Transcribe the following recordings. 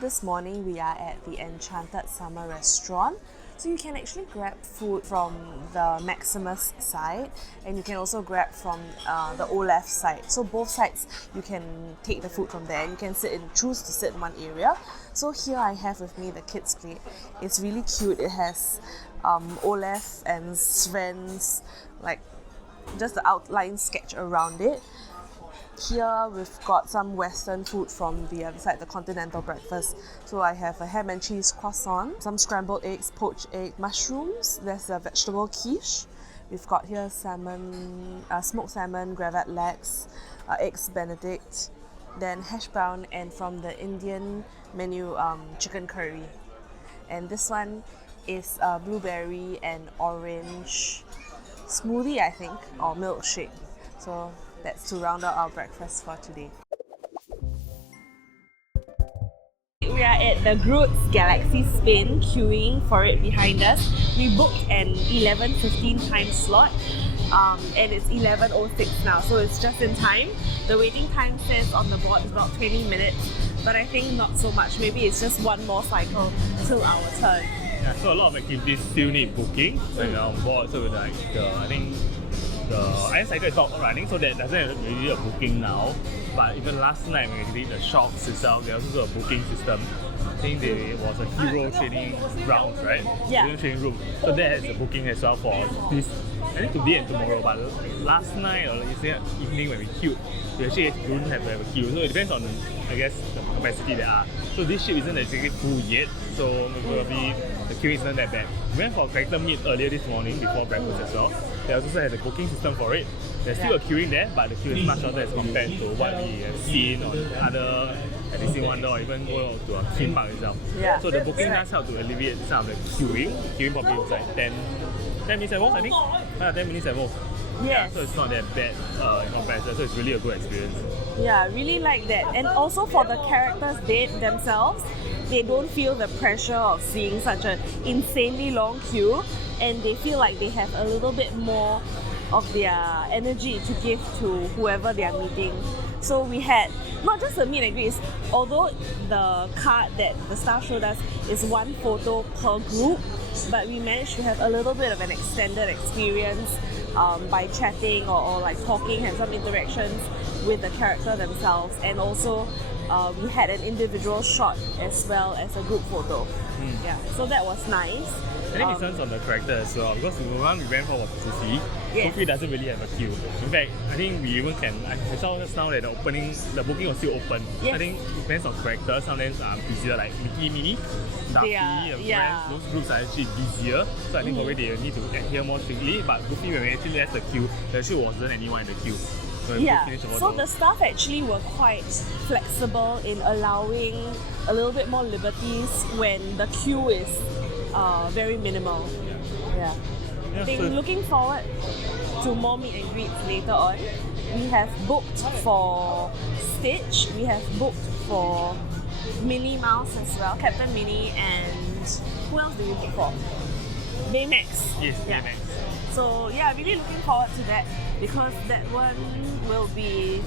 This morning we are at the Enchanted Summer Restaurant. So you can actually grab food from the Maximus side and you can also grab from the Olaf side. So both sides you can take the food from there and you can choose to sit in one area. So here I have with me the kids' plate. It's really cute. It has Olaf and Sven's just the outline sketch around it. Here we've got some Western food from the other side, the continental breakfast. So I have a ham and cheese croissant, some scrambled eggs, poached egg, mushrooms. There's a vegetable quiche. We've got here salmon, smoked salmon, gravat legs, eggs Benedict, then hash brown, and from the Indian menu, chicken curry. And this one is blueberry and orange smoothie, I think, or milkshake. So that's to round out our breakfast for today. We are at the Groot Galaxy Spin, queuing for it behind us. We booked an 11:15 time slot and it's 11:06 now, so it's just in time. The waiting time says on the board is about 20 minutes, but I think not so much. Maybe it's just one more cycle till our turn. Yeah, so a lot of activities still need booking when you're on board. So I think the Iron Cycle is not running, so that doesn't really a booking now. But even last night when we did the shops itself, there's also a booking system. I think there was a hero training grounds, right? Yeah. Hero training room. So that has a booking as well for this. I think today and tomorrow, but last night or yesterday evening when we queued, we actually don't have a queue. So it depends on, I guess, the capacity there are. So this ship isn't exactly full yet, so probably the queue isn't that bad. We went for character meet earlier this morning before breakfast as well. They also has a booking system for it. There's still a queuing there, but the queue is much shorter as compared to what we have seen on other Disney Wonder or even go to a theme park itself. Yeah. So the booking does help to alleviate some of the queuing. Queuing probably was like 10 minutes at most, I think. 10 minutes at most. Yes. Yeah, so it's not that bad in comparison, so it's really a good experience. Yeah, really like that. And also for the characters themselves, they don't feel the pressure of seeing such an insanely long queue, and they feel like they have a little bit more of their energy to give to whoever they are meeting. So we had not just a meet and greet, although the card that the staff showed us is one photo per group, but we managed to have a little bit of an extended experience by chatting or like talking, have some interactions with the character themselves, and also we had an individual shot as well as a group photo. Yeah, so that was nice. I think it depends on the character as well, because the one we went for was Sophie. Yes. Sophie doesn't really have a queue. In fact, I think we even can. I saw just now that the booking was still open. Yes. I think it depends on characters. Sometimes busier, like Mickey, Minnie, Duffy, and yeah. friends. Those groups are actually busier. So I think probably they need to adhere more strictly. But Goofy, when we actually left the queue, there actually wasn't anyone in the queue. So the staff actually were quite flexible in allowing a little bit more liberties when the queue is very minimal. Yeah. I think looking forward to more meet and greets later on. We have booked for Stitch, we have booked for Minnie Mouse as well, Captain Minnie, and who else did we book for? Baymax. Yes, yeah. Baymax. So yeah, really looking forward to that because that one will be.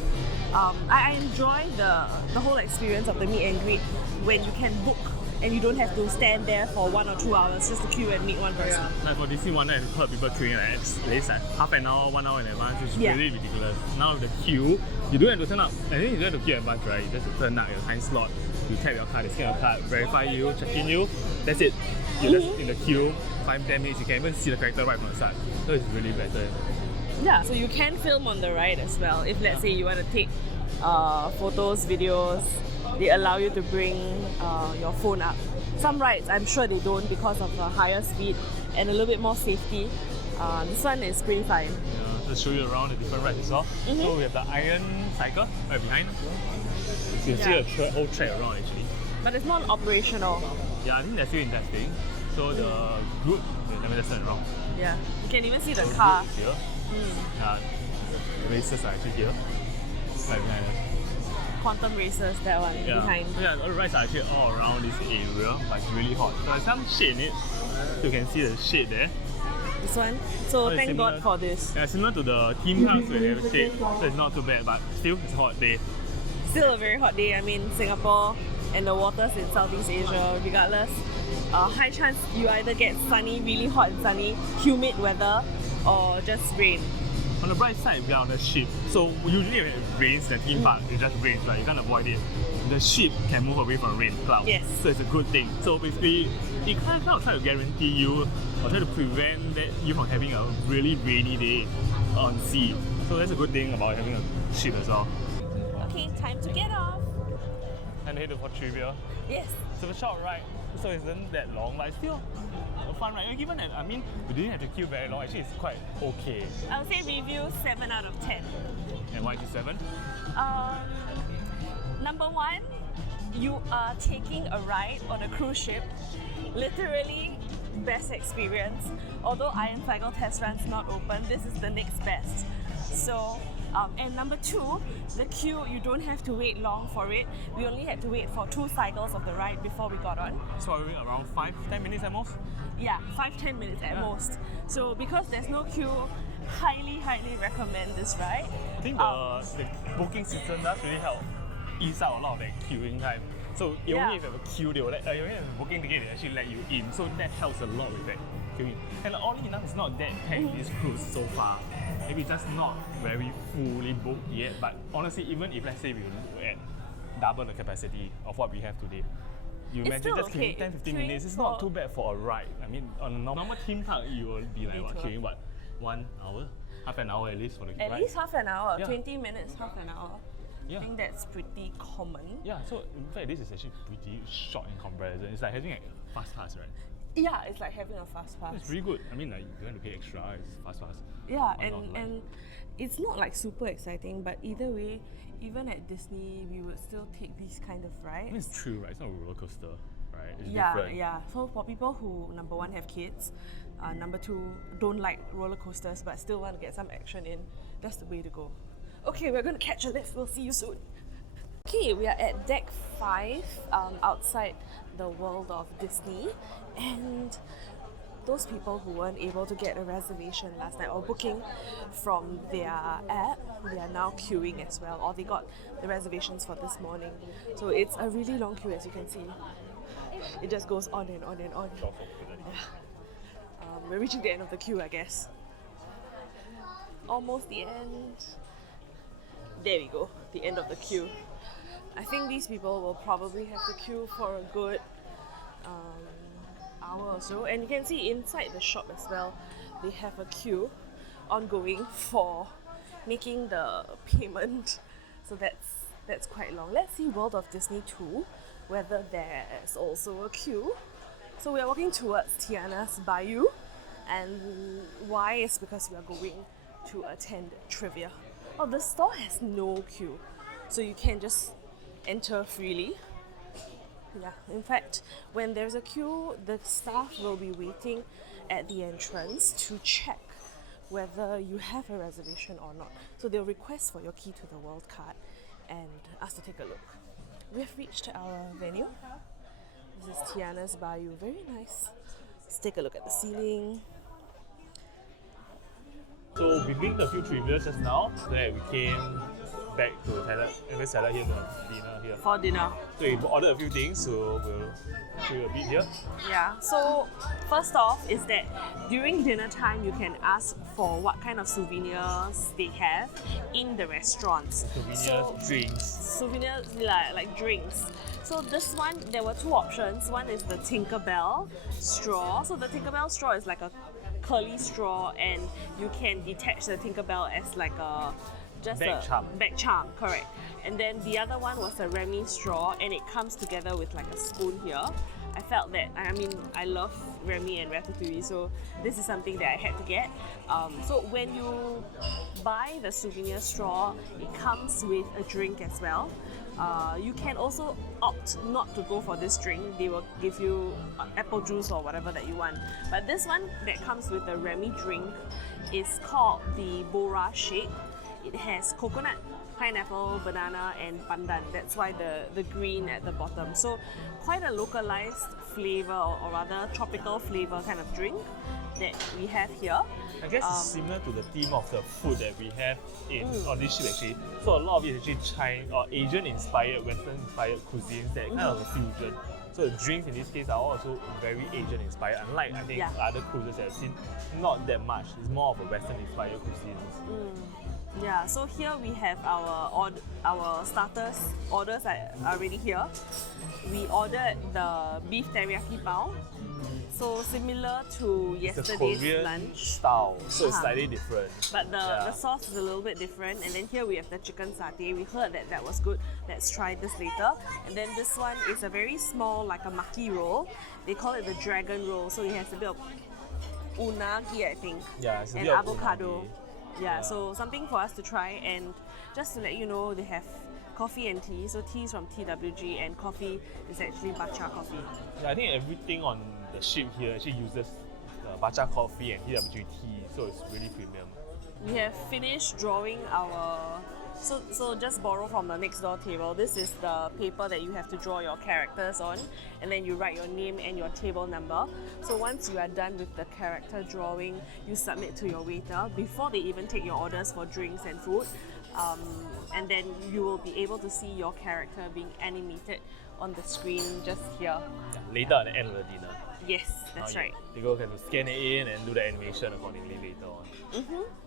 I enjoy the whole experience of the meet and greet when you can book and you don't have to stand there for 1 or 2 hours just to queue and meet one person. Like for Disney Wonder, I've heard people queuing at least like half an hour, 1 hour in advance, which is really ridiculous. Now with the queue, you don't have to turn up. I think you don't have to queue in advance, right? You just have to turn up your time slot. You tap your card, they scan your card, verify you, check in you. That's it. You're just in the queue. 5-10 minutes, you can even see the character right from the start. So it's really better. Yeah, so you can film on the ride as well. If let's say you want to take photos, videos, they allow you to bring your phone up. Some rides, I'm sure they don't because of the higher speed and a little bit more safety. This one is pretty fine. Yeah, let's show you around the different rides as well. So we have the Iron Cycle right behind. You can see a whole track around actually. But it's not operational. Yeah, I think they're still in testing. So the group, let me just turn around. Yeah, you can even see the car. Here. The races are actually here. Right behind us. Quantum Races, that one behind. So yeah, all the rides are actually all around this area, but it's really hot. So there's some shade in it. You can see the shade there. This one. So thank God for this. Yeah, similar to the theme parks where they have a shade. So it's not too bad, but still it's a hot day. Still a very hot day. I mean, Singapore and the waters in Southeast Asia, regardless, high chance you either get sunny, really hot and sunny, humid weather, or just rain. On the bright side, we are on the ship. So usually when it rains, the theme park, it just rains, right? You can't avoid it. The ship can move away from rain clouds. Yes. So it's a good thing. So basically, it kind of try to guarantee you, or try to prevent you from having a really rainy day on sea. So that's a good thing about having a ship as well. Okay, time to get off. And head for trivia. Yes. So the short ride, so it isn't that long, but it's still a fun ride. Given that, I mean, we didn't have to queue very long. Actually, it's quite okay. I would say review 7 out of 10. And why is it 7? Number 1, you are taking a ride on a cruise ship. Literally, best experience. Although Iron Cycle test run's not open, this is the next best. So, and number 2, the queue, you don't have to wait long for it. We only had to wait for 2 cycles of the ride before we got on. So we wait around 5-10 minutes at most? Yeah, 5-10 minutes at most. So because there's no queue, highly recommend this ride. I think the booking system does really help ease out a lot of that queuing time. So only if you have a queue, they will let you have a booking ticket, they actually let you in. So that helps a lot with that queuing. And oddly enough, it's not that packed this cruise so far. Maybe just not very fully booked yet. But honestly, even if let's say we were at double the capacity of what we have today, you imagine just queuing 10-15 minutes, it's not too bad for a ride. I mean, on a normal theme park, you will be like queuing 1 hour? Half an hour at least for the ride? At least half an hour, Yeah. 20 minutes, half an hour. Yeah. I think that's pretty common. Yeah, so in fact, this is actually pretty short in comparison. It's like having a fast pass, right? Yeah, it's like having a fast pass. It's pretty good. I mean, like, you don't have to pay extra, it's fast pass. Yeah, Why not, like- and it's not like super exciting, but either way, even at Disney, we would still take these kind of I mean, rides. it's true, right? It's not a roller coaster, right? It's Yeah, different. yeah. So for people who, number 1, have kids, number 2, don't like roller coasters but still want to get some action in, that's the way to go. Okay, we're going to catch a lift. We'll see you soon. Okay, we are at deck 5 outside the world of Disney, and those people who weren't able to get a reservation last night or booking from their app, they are now queuing as well, or they got the reservations for this morning. So it's a really long queue, as you can see. It just goes on and on and on. We're reaching the end of the queue, I guess. Almost the end. There we go, the end of the queue. I think these people will probably have to queue for a good hour or so. And you can see inside the shop as well, they have a queue ongoing for making the payment. So that's quite long. Let's see World of Disney 2, whether there's also a queue. So we are walking towards Tiana's Bayou, and why is because we are going to attend trivia. Oh, the store has no queue, so you can just enter freely. Yeah, in fact, when there's a queue, the staff will be waiting at the entrance to check whether you have a reservation or not. So they'll request for your key to the world card and ask to take a look. We have reached our venue. This is Tiana's Bayou, very nice. Let's take a look at the ceiling. So we made a few trivias just now, so that we came back to salad here, the dinner here. For dinner. So we ordered a few things, so we'll show you a bit here. Yeah, so first off is that during dinner time you can ask for what kind of souvenirs they have in the restaurants. Souvenirs, drinks. Souvenirs like drinks. So this one, there were 2 options. One is the Tinkerbell straw. So the Tinkerbell straw is like a curly straw, and you can detach the Tinkerbell as like a bag charm, correct. And then the other one was a Remy straw, and it comes together with like a spoon here. I felt that, I mean, I love Remy and Ratatouille, so this is something that I had to get. So when you buy the souvenir straw, it comes with a drink as well. You can also opt not to go for this drink. They will give you apple juice or whatever that you want. But this one that comes with the Remy drink is called the Bora Shake. It has coconut pineapple, banana, and pandan. That's why the green at the bottom. So quite a localized flavor, or rather tropical flavor kind of drink that we have here. I guess it's similar to the theme of the food that we have on this ship actually. So a lot of it is actually Chinese or Asian inspired, Western inspired cuisines that kind of a fusion. So the drinks in this case are also very Asian inspired, unlike I think other cruises that I've seen, not that much. It's more of a Western inspired cuisines. Yeah, so here we have our starters orders are already here. We ordered the beef teriyaki bao. So similar to It's a yesterday's Korean lunch. style, so it's slightly different. But the sauce is a little bit different. And then here we have the chicken satay. We heard that was good. Let's try this later. And then this one is a very small, like a maki roll. They call it the dragon roll. So it has a bit of unagi, I think. Yeah, it's a and bit of avocado. unagi. Yeah, so something for us to try. And just to let you know, they have coffee and tea. So tea is from TWG and coffee is actually Bacha coffee. Yeah, I think everything on the ship here actually uses Bacha coffee and TWG tea, so it's really premium. We have finished drawing our... So just borrow from the next door table. This is the paper that you have to draw your characters on, and then you write your name and your table number. So once you are done with the character drawing, you submit to your waiter before they even take your orders for drinks and food. And then you will be able to see your character being animated on the screen just here. Yeah, later at the end of the dinner. Yes, that's right. You go have to scan it in and do the animation accordingly later on.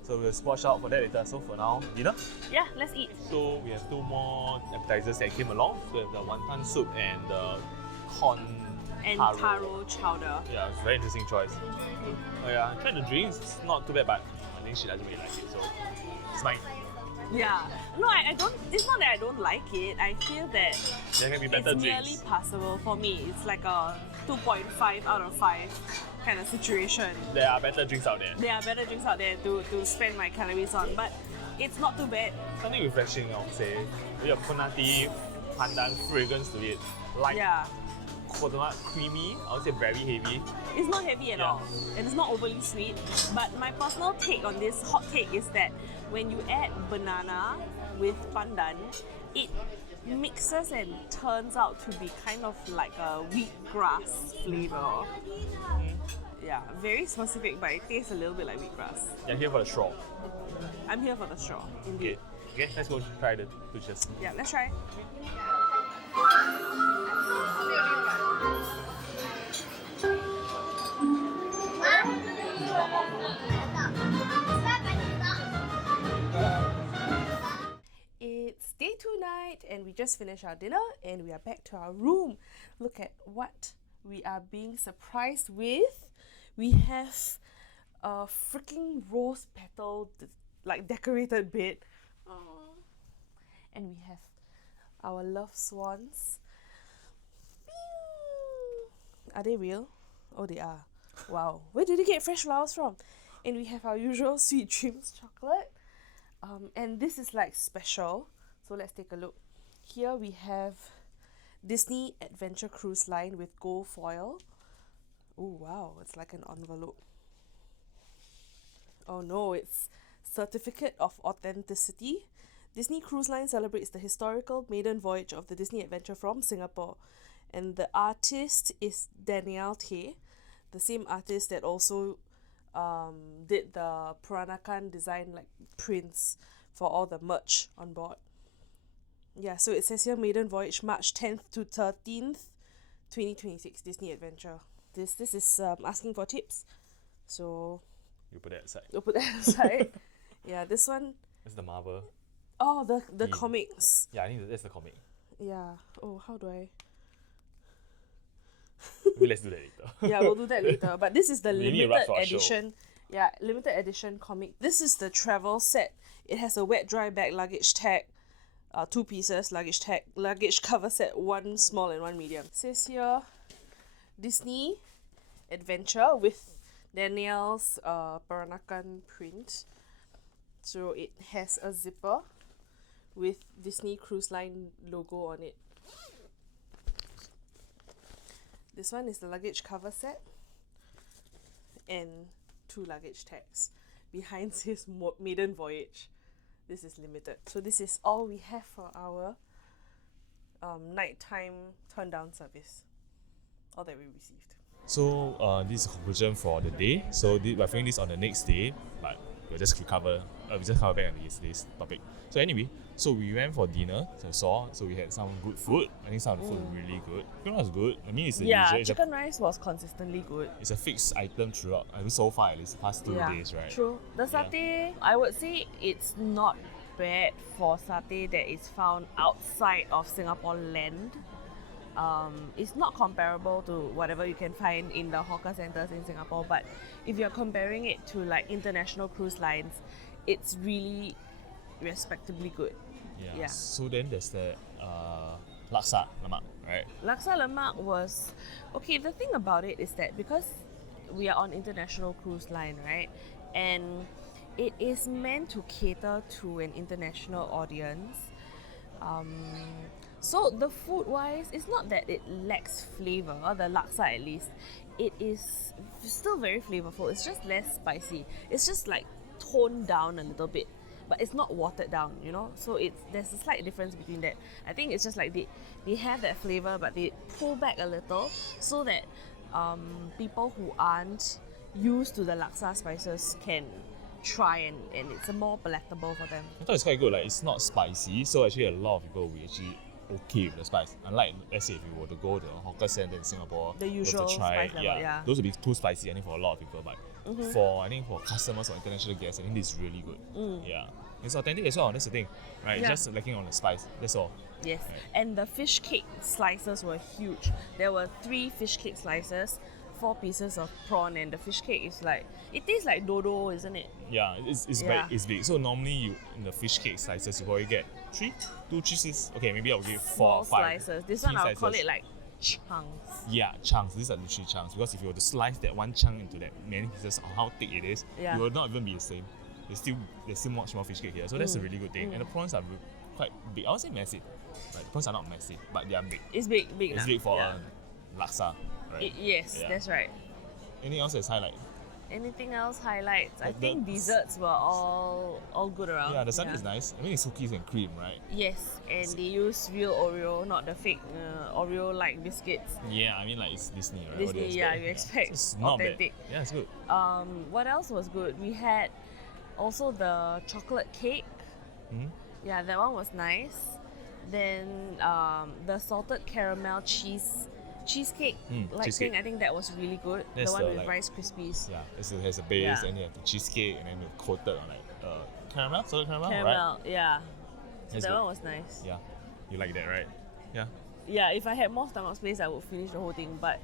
So we'll watch out for that later. So for now, dinner. Yeah, let's eat. So we have two more appetizers that came along. So we have the wonton soup and the corn And taro chowder. Yeah, it's a very interesting choice. Oh yeah, I tried the drinks. It's not too bad, but I think she doesn't really like it, so it's fine. Yeah. No, I don't. It's not that I don't like it. I feel that There can be better it's drinks. nearly passable for me. It's like a 2.5 out of 5 kind of situation. There are better drinks out there. There are better drinks out there to spend my calories on, but it's not too bad. Something refreshing, I would say. We have coconutty, pandan fragrance to it. Light Yeah. coconut, creamy. I would say very heavy. It's not heavy at all, and it's not overly sweet. But my personal take on this hot take is that when you add banana with pandan, it mixes and turns out to be kind of like a wheatgrass flavor. Yeah, very specific, but it tastes a little bit like wheatgrass. Yeah, here for the straw. I'm here for the straw, indeed. Okay, let's go try the dishes. Yeah, let's try. It's day 2 night and we just finished our dinner and we are back to our room. Look at what we are being surprised with. We have a freaking rose petal like decorated bed. Aww. And we have our love swans. Are they real? Oh, they are. Wow. Where did you get fresh flowers from? And we have our usual Sweet Dreams chocolate. And this is like special. So let's take a look. Here we have Disney Adventure Cruise Line with gold foil. Oh wow, it's like an envelope. Oh no, it's Certificate of Authenticity. Disney Cruise Line celebrates the historical maiden voyage of the Disney Adventure from Singapore. And the artist is Danielle Tay, the same artist that also did the Peranakan design like prints for all the merch on board. Yeah, so it says here Maiden Voyage March 10th to 13th, 2026 Disney Adventure. This is asking for tips. So You put that aside. we'll put that aside. Yeah, this one. That's the Marvel. Oh, the comics. Yeah, I think that's the comic. Yeah. Oh, how do I? Maybe let's do that later. Yeah, we'll do that later. But this is the We need to limited rush for our show. edition. Yeah, limited edition comic. This is the travel set. It has a wet dry bag luggage tag, 2 pieces luggage tag, luggage cover set, 1 small and 1 medium. It says here Disney Adventure with Danielle's Peranakan print. So it has a zipper with Disney Cruise Line logo on it. This one is the luggage cover set and 2 luggage tags. Behind says Maiden Voyage. this is limited. So this is all we have for our nighttime turn down service. All that we received. So this is the conclusion for the day. So we're filming this on the next day, but we just cover back on yesterday's topic. So anyway, so we went for dinner. So we had some good food. I think some of the food was really good. Chicken was good. I mean, it's the usual. Chicken rice was consistently good. It's a fixed item throughout. I mean, so far at least the past 2 days, right? True. The satay, I would say it's not bad for satay that is found outside of Singapore land. It's not comparable to whatever you can find in the hawker centers in Singapore, but if you're comparing it to like international cruise lines, it's really respectably good. Yeah. So then there's the laksa lemak, right? Laksa lemak was okay. The thing about it is that because we are on international cruise line, right, and it is meant to cater to an international audience. So the food wise, it's not that it lacks flavour, the laksa at least. It is still very flavourful, it's just less spicy. It's just like toned down a little bit, but it's not watered down, you know? So there's a slight difference between that. I think it's just like they have that flavour, but they pull back a little so that people who aren't used to the laksa spices can try and it's more palatable for them. I thought it's quite good. Like, it's not spicy, so actually a lot of people will actually okay with the spice. Unlike, let's say, if you were to go to a hawker center in Singapore, the usual to try, spice level, yeah. those would be too spicy. I think for a lot of people, but for customers or international guests, I think this is really good. Yeah, it's authentic as well. That's the thing, right? Yeah. Just lacking on the spice. That's all. Yes, Right. and the fish cake slices were huge. There were 3 fish cake slices, 4 pieces of prawn, and the fish cake is like, it tastes like dodo, isn't it? Yeah, it's Yeah. big. It's big. So normally you in the fish cake slices, you probably get 2 pieces. Okay, maybe I'll give 4 Small or 5. slices. This Three one I'll call slices. it like chunks. Yeah, chunks. These are literally chunks. Because if you were to slice that one chunk into that many pieces, or how thick it is, Yeah. it will not even be the same. There's still much more fish cake here. So that's a really good thing. And the prawns are quite big. I would say massive. Right? The prawns are not massive, but they are big. It's big It's now. big for yeah. laksa. Right? Yes, Yeah. that's right. Anything else that's highlight? Anything else highlights? I The- think desserts were all good around. Yeah, the sundae is nice. I mean, it's cookies and cream, right? Yes, and they use real Oreo, not the fake Oreo-like biscuits. Yeah, I mean, like, it's Disney, right? What do Disney, you expect So it's not authentic. bad. Yeah, it's good. What else was good? We had also the chocolate cake. Mhm. Yeah, that one was nice. Then the salted caramel cheesecake like cheesecake. thing, I think that was really good. That's the one the, with like- Rice Krispies. Yeah, it has a base, Yeah. and you have the cheesecake, and then you coated on like caramel, salted caramel, Caramel, right? yeah. So That's that good. one was nice. Yeah, you like that, right? Yeah, Yeah, if I had more stomach space, I would finish the whole thing. But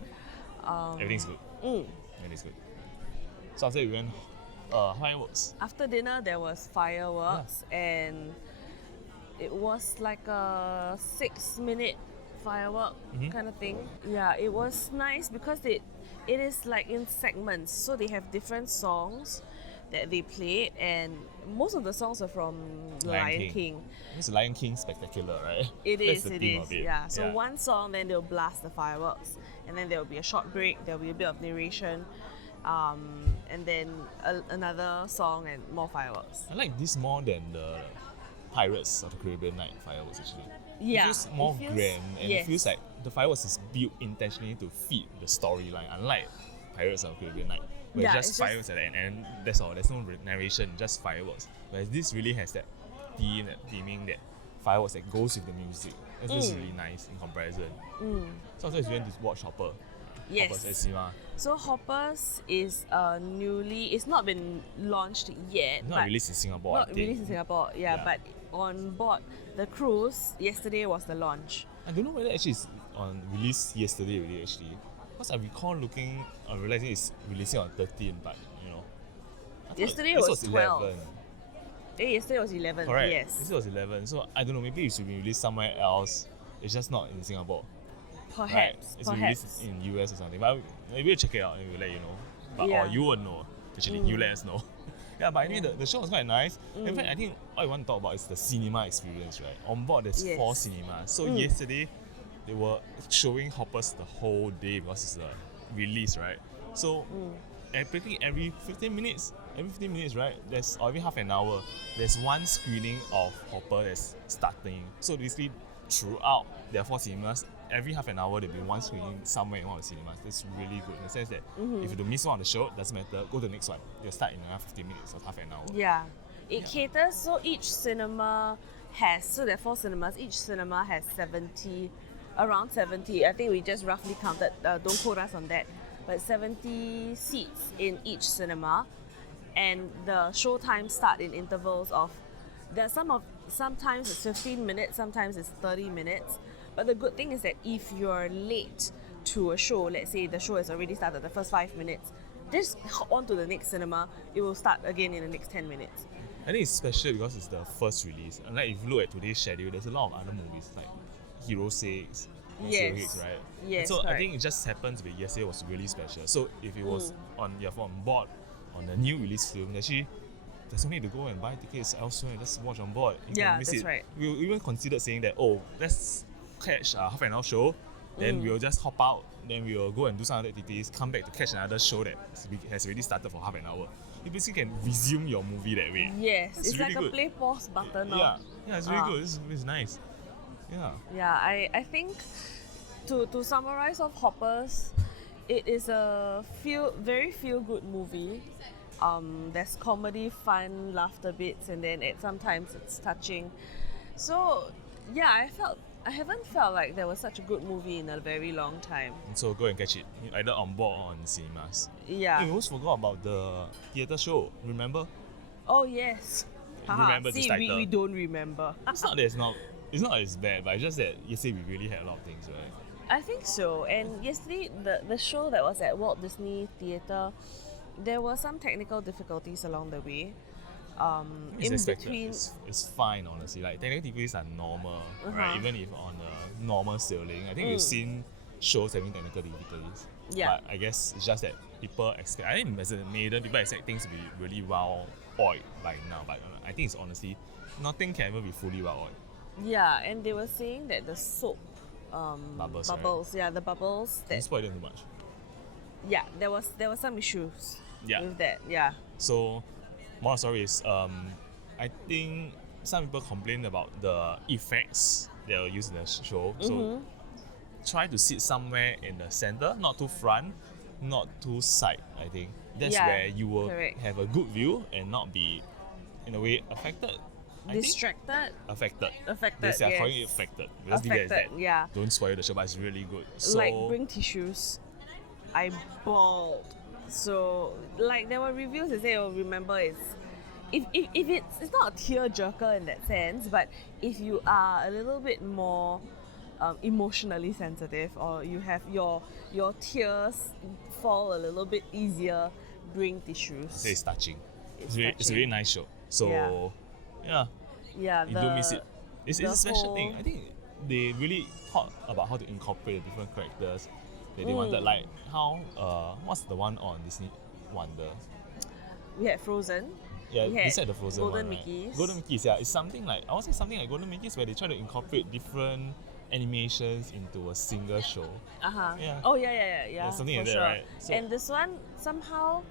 everything's good. mm. Everything's good. So after we went fireworks. After dinner, there was fireworks, and it was like a 6-minute firework kind of thing. Yeah, it was nice because it is like in segments, so they have different songs that they played, and most of the songs are from Lion King. It's Lion King spectacular, right? It That's is, the it theme is. of it. Yeah. So one song, then they'll blast the fireworks, and then there will be a short break. There will be a bit of narration, and then another song and more fireworks. I like this more than the Pirates of the Caribbean Night fireworks actually. Yeah, It feels more it feels- grand, and yes. it feels like the fireworks is built intentionally to feed the storyline, unlike Pirates of the Caribbean Night, where Yeah, it's it's just fireworks at the end, and that's all. There's no narration, just fireworks. Whereas this really has that theming, that fireworks that goes with the music. It's just really nice in comparison. So after we went to watch Hopper. Yes. Hopper's at cinema. So Hoppers is it's not been launched yet. Not but released in Singapore, I Not think. released in Singapore, yeah, Yeah. but on board the cruise, yesterday was the launch. I don't know whether actually it's released yesterday already actually. Because I recall realizing it's releasing on 13, but you know. I thought Yesterday this was 11. Yesterday was 11, Correct. yes. This was 11. So I don't know, maybe it should be released somewhere else. It's just not in Singapore. Perhaps, Right? It's perhaps. released in US or something. But maybe we'll check it out and we'll let you know. But, Yeah. Or you will know. Actually, you let us know. Yeah, but anyway, the show was quite nice. In fact, I think all I want to talk about is the cinema experience, right? On board, there's Yes. 4 cinemas. So yesterday, they were showing Hoppers the whole day because it's a release, right? So practically every 15 minutes, every 15 minutes, right? Or every half an hour, there's one screening of Hopper that's starting. So basically, throughout their 4 cinemas, every half an hour there'll be one screening somewhere in one of the cinemas. That's really good in the sense that if you don't miss one on the show, doesn't matter, go to the next one. They'll start in another 15 minutes or half an hour. Yeah. It caters, so each cinema has, so there are 4 cinemas, each cinema has around 70, I think we just roughly counted, don't quote us on that, but 70 seats in each cinema, and the show times start in intervals of, sometimes it's 15 minutes, sometimes it's 30 minutes, but the good thing is that if you're late to a show, let's say the show has already started the first 5 minutes, just hop on to the next cinema, it will start again in the next 10 minutes. I think it's special because it's the first release. Unlike if you look at today's schedule, there's a lot of other movies like Hero 6, Yes. Hero 8, right? Yes, so correct. I think it just happens with yesterday was really special. So if it was on board on the new release film, actually there's no need to go and buy tickets elsewhere, just watch on board. You Yeah, can miss that's it. right. We even considered saying that, let's catch a half an hour show, then we'll just hop out, then we'll go and do some other activities, come back to catch another show that has already started for half an hour. You basically can resume your movie that way. Yes, it's really like good. a play pause button. Yeah, it's really good. It's nice. Yeah. Yeah, I think to summarize off Hoppers, it is a very feel good movie. There's comedy, fun, laughter bits, and then sometimes it's touching. So yeah, I haven't felt like there was such a good movie in a very long time. So go and catch it, either on board or on cinemas. Yeah. Hey, we almost forgot about the theatre show. Remember? Oh yes. Remember this See, title. we don't remember. It's not that it's not as bad, but it's just that yesterday we really had a lot of things, right? I think so. And yesterday, the show that was at Walt Disney Theatre, there were some technical difficulties along the way. It's In expected. between, It's fine, honestly. Like technical difficulties are normal, right? Even if on a normal sailing, I think we've seen shows having technical difficulties. Yeah. But I guess it's just that people expect. I think as a Maiden, people expect things to be really well oiled like now. But I think it's honestly nothing can ever be fully well oiled. yeah, and they were saying that the soap Bubbles, the bubbles. Don't That spoil them too much. yeah, there was some issues Yeah. with that. Yeah. So, moral story is, I think some people complain about the effects that were used in the show. So, try to sit somewhere in the center, not too front, not too side. I think that's Yeah, where you will correct. have a good view and not be, in a way, affected. I think Distracted. affected. Affected. They are yes. calling it affected. Just leave it as that. Affected. Yeah. Don't spoil the show, but it's really good. So, Like bring tissues. I bawled. So like there were reviews that say, remember if it's not a tear jerker in that sense, but if you are a little bit more emotionally sensitive, or you have your tears fall a little bit easier, bring tissues. it's touching. It's a touching. really nice show. So, yeah. Yeah, You don't miss it. It's the a special thing. whole- I think they really thought about how to incorporate the different characters that they wanted. Like how what's the one on Disney Wonder? We had Frozen. Yeah, We had beside the Frozen Golden one, right? Mickeys. Golden Mickeys, yeah. It's something like I would say something like Golden Mickeys where they try to incorporate different animations into a single show. Yeah. Oh yeah. something for like that, sure. right? So- And this one somehow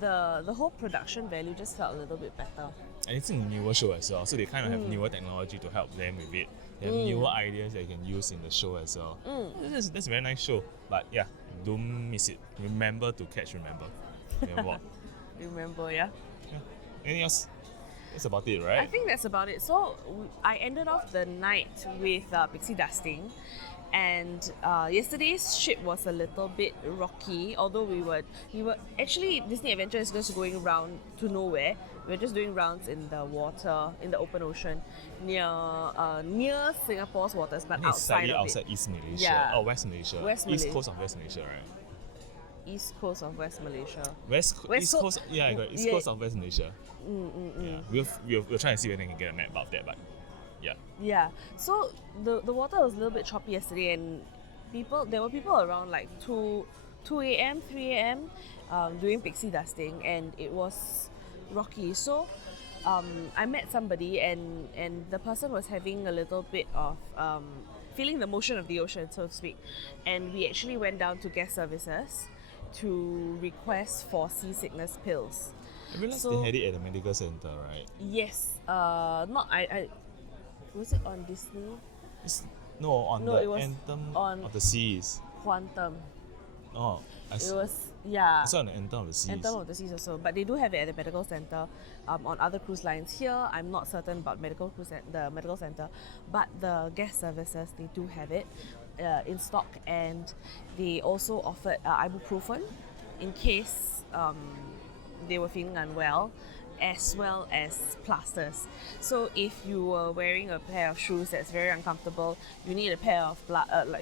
the whole production value just felt a little bit better. And it's a newer show as well, so they kind of have newer technology to help them with it. They have newer ideas they can use in the show as well. That's a very nice show. But yeah, don't miss it. Remember to catch, remember. Remember, yeah? Yeah. Anything else? That's about it, I right? think that's about it. So I ended off the night with pixie dusting, and yesterday's ship was a little bit rocky. Although we were actually Disney Adventure is just going round to nowhere. We were just doing rounds in the water, in the open ocean, near Singapore's waters, but I think it's outside slightly of outside it. East Malaysia. Yeah. Oh, West Malaysia. West East Malay- coast of West Malaysia, right? East coast of West Malaysia. East Co- coast. Yeah, I got it. East yeah. coast of West Malaysia. Yeah. We'll try and see whether we can get a map of that, but yeah. Yeah. So the water was a little bit choppy yesterday, and there were people around like 2 a.m., 3 a.m. Doing pixie dusting, and it was rocky. So I met somebody, and the person was having a little bit of feeling the motion of the ocean, so to speak. And we actually went down to guest services to request for seasickness pills. I realized So- they had it at the medical center, right? Yes, not I. Was it on Disney? No, on No, the it was Anthem on- of the Seas. Quantum. Oh, It was yeah. I saw on the Anthem of the Seas. Anthem of the Seas also, but they do have it at the medical center. On other cruise lines here, I'm not certain about the medical center, but the guest services they do have it in stock, and they also offered ibuprofen in case they were feeling unwell, as well as plasters. So if you were wearing a pair of shoes that's very uncomfortable, you need a pair of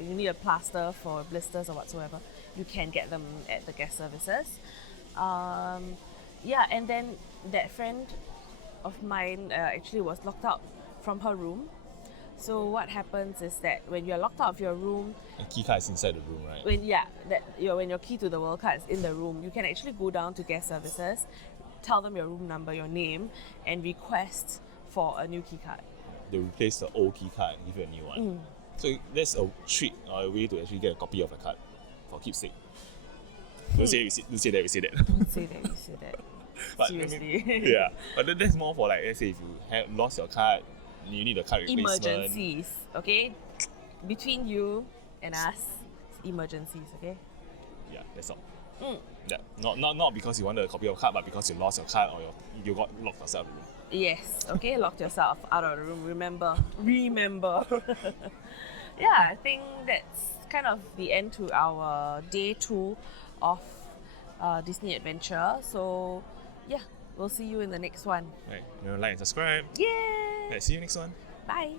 you need a plaster for blisters or whatsoever, you can get them at the guest services. Yeah, and then that friend of mine actually was locked out from her room. So what happens is that when you're locked out of your room, The key card is inside the room, right? when your key to the world card is in the room, you can actually go down to guest services, tell them your room number, your name, and request for a new key card. They replace the old key card and give you a new one. So that's a trick or a way to actually get a copy of the card for keepsake. Don't say that, we say that. Say that, you say that. But I mean, Seriously. yeah, but that's more for like, let's say if you have lost your card, you need a card replacement. Emergencies, okay? Between you and us, it's emergencies, okay? Yeah, that's all. Yeah, not because you wanted a copy of the card, but because you lost your card or you got locked yourself in the room. Yes, okay, locked yourself out of the room, remember. Yeah, I think that's kind of the end to our day 2 of Disney Adventure. So, yeah, we'll see you in the next one. Right, like and subscribe. Yay! Right, see you next one. Bye!